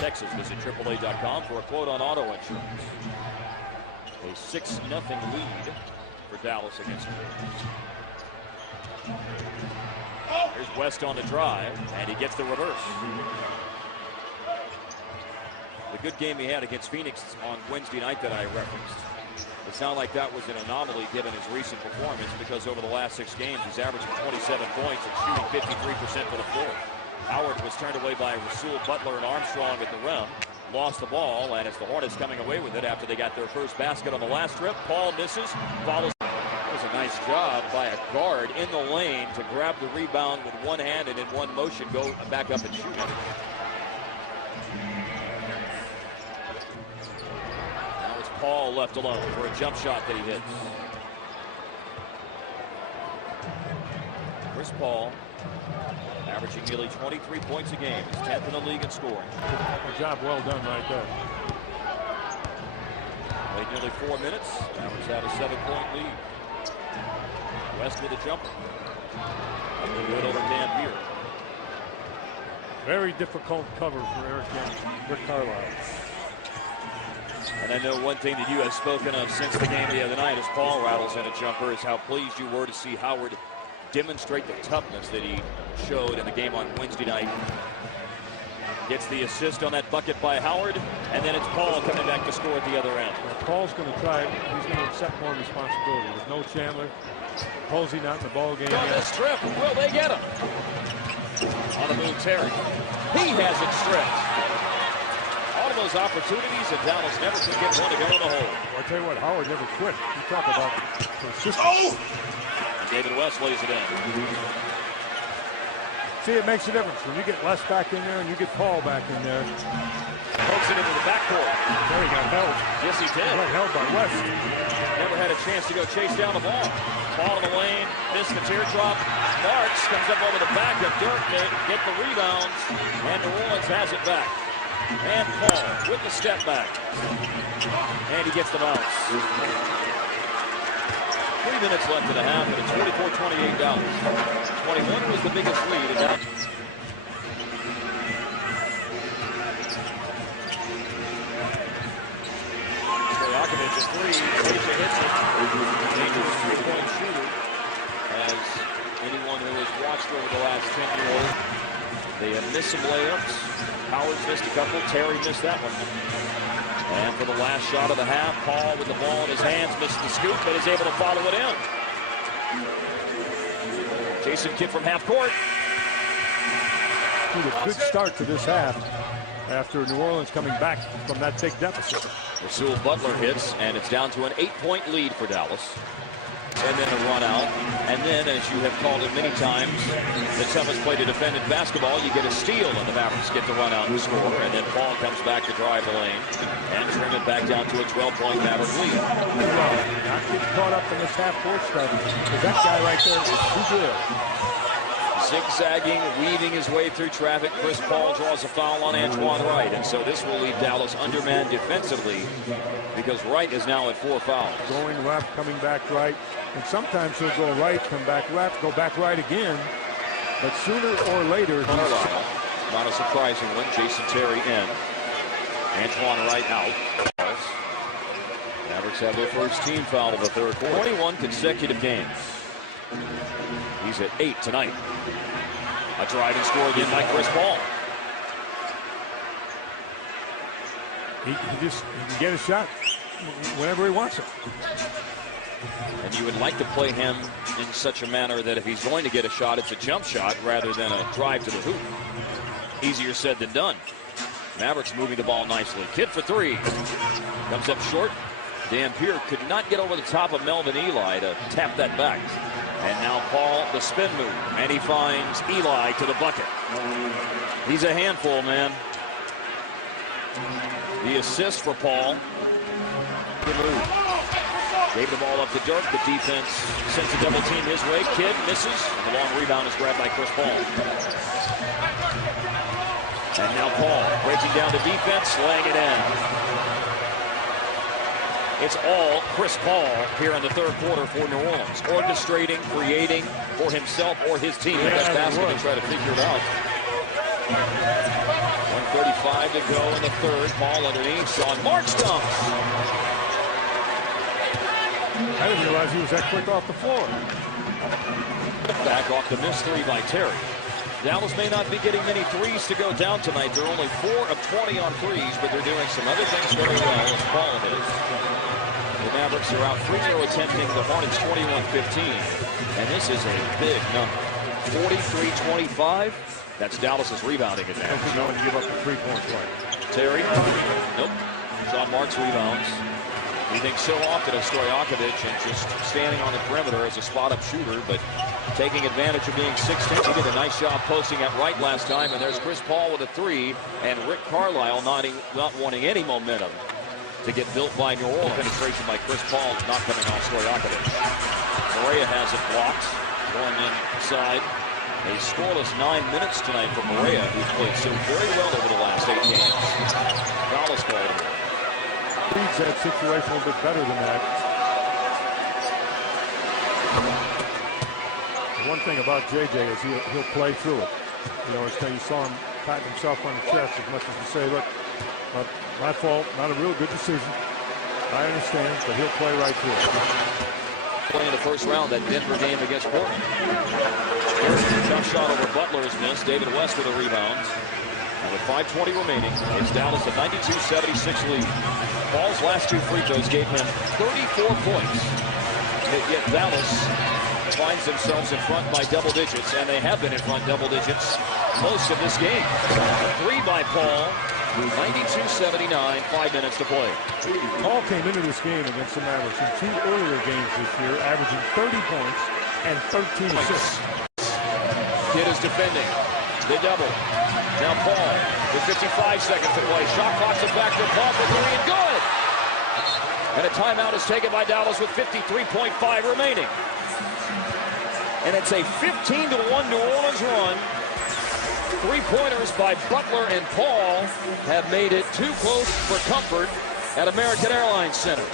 Texas. Visit AAA.com for a quote on auto insurance. A 6-0 lead for Dallas against the Rebs. Here's West on the drive, and he gets the reverse. The good game he had against Phoenix on Wednesday night that I referenced. It's not like that was an anomaly given his recent performance, because over the last 6 games, he's averaging 27 points and shooting 53% for the floor. Howard was turned away by Rasul, Butler, and Armstrong at the rim. Lost the ball, and it's the Hornets coming away with it after they got their first basket on the last trip. Paul misses, follows. That was a nice job by a guard in the lane to grab the rebound with one hand and in one motion go back up and shoot. Now it's Paul left alone for a jump shot that he hits. Chris Paul, averaging nearly 23 points a game. He's 10th in the league in scoring. A job well done right there. Played nearly 4 minutes. Mavericks had a 7-point lead. West with a jumper. Good over Dampier. Very difficult cover for Rick Carlisle. And I know one thing that you have spoken of since the game the other night as Paul rattles in a jumper is how pleased you were to see Howard demonstrate the toughness that he showed in the game on Wednesday night. Gets the assist on that bucket by Howard, and then it's Paul coming back to score at the other end. Well, Paul's going to try. He's going to accept more responsibility. With no Chandler, Posey not in the ball game on yet. the strip, will they get him? On the move, Terry. He has it stripped. All of those opportunities, and Dallas never could get one to go in the hole. Well, I tell you what, Howard never quit. You talk about consistency. Oh! David West lays it in. See, it makes a difference when you get Les back in there and you get Paul back in there. Pokes it into the backcourt. There he got held. Yes, he did. He got held by West. Never had a chance to go chase down the ball. Ball in the lane, missed the teardrop. Marks comes up over the back of Dirk to get the rebounds, and New Orleans has it back. And Paul with the step back. And he gets the bounce. 3 minutes left in the half, and it's 24-28 Dallas. 21 was the biggest lead. Stojakovic at 3. Asia hits it. Dangerous 3-point shooter. As anyone who has watched over the last 10 years, they have missed some layups. Howard's missed a couple. Terry missed that one. And for the last shot of the half, Paul with the ball in his hands missed the scoop, but is able to follow it in. Jason Kidd from half court. A good start to this half after New Orleans coming back from that big deficit. Rasul Butler hits, and it's down to an 8-point lead for Dallas. And then a run out. And then, as you have called it many times, the toughest play to defend in basketball, you get a steal, and the Mavericks get the run out and score. And then Paul comes back to drive the lane and trim it back down to a 12-point Maverick lead. Not getting caught up in this half-court stuff, because that guy right there is too good. Zigzagging, weaving his way through traffic. Chris Paul draws a foul on Antoine Wright, and so this will leave Dallas undermanned defensively because Wright is now at 4 fouls. Going left, coming back right, and sometimes he'll go right, come back left, go back right again, but sooner or later... Carlisle, not a surprising one. Jason Terry in. Antoine Wright out. Mavericks have their first team foul of the third quarter. 21 consecutive games. He's at 8 tonight. A driving score again by Chris Paul. He can get a shot whenever he wants it. And you would like to play him in such a manner that if he's going to get a shot, it's a jump shot rather than a drive to the hoop. Easier said than done. Mavericks moving the ball nicely. Kidd for 3. Comes up short. Dampier could not get over the top of Melvin Ely to tap that back. And now Paul, the spin move, and he finds Ely to the bucket. He's a handful, man. The assist for Paul. Good move. Gave the ball up to Dirk. The defense sends a double team his way. Kidd misses, and the long rebound is grabbed by Chris Paul. And now Paul breaking down the defense, laying it in. It's all Chris Paul here in the third quarter for New Orleans. Orchestrating, creating for himself or his team. That basket and try to figure it out. 1:35 to go in the third. Paul underneath. Sean Marks dumps. I didn't realize he was that quick off the floor. Back off the missed three by Terry. Dallas may not be getting many threes to go down tonight. They're only 4 of 20 on threes, but they're doing some other things very well as Paul is. The Mavericks are out free throw attempting the Hornets 21-15. And this is a big number. 43-25. That's Dallas's rebounding advantage. Don't you know when you give up a three-point play? Terry. Nope. Sean Marks rebounds. We think so often of Stojakovic and just standing on the perimeter as a spot-up shooter, but taking advantage of being 6'10". He did a nice job posting at right last time, and there's Chris Paul with a three, and Rick Carlisle not wanting any momentum to get built by New Orleans. Penetration by Chris Paul not coming off Stojakovic. Correa has it blocked, going inside. A scoreless 9 minutes tonight for Correa, who's played so very well over the last 8 games. Dallas called him. Reads that situation a little bit better than that. The one thing about JJ is he'll play through it. You know, you saw him pat himself on the chest as much as to say, look, my fault, not a real good decision. I understand, but he'll play right through it. Playing the first round, that Denver game against Portland. Jump shot over Butler is missed. David West with a rebound. And with 5:20 remaining, it's Dallas a 92-76 lead. Paul's last 2 free throws gave him 34 points. Yet Dallas finds themselves in front by double digits, and they have been in front double digits most of this game. 3 by Paul, 92-79, 5 minutes to play. Paul came into this game against the Mavericks in 2 earlier games this year, averaging 30 points and 13 assists. Kidd is defending. They double. Now Paul with 55 seconds to play. Shot clock's it back to Paul for 3 and good. And a timeout is taken by Dallas with 53.5 remaining. And it's a 15-1 New Orleans run. 3-pointers by Butler and Paul have made it too close for comfort at American Airlines Center.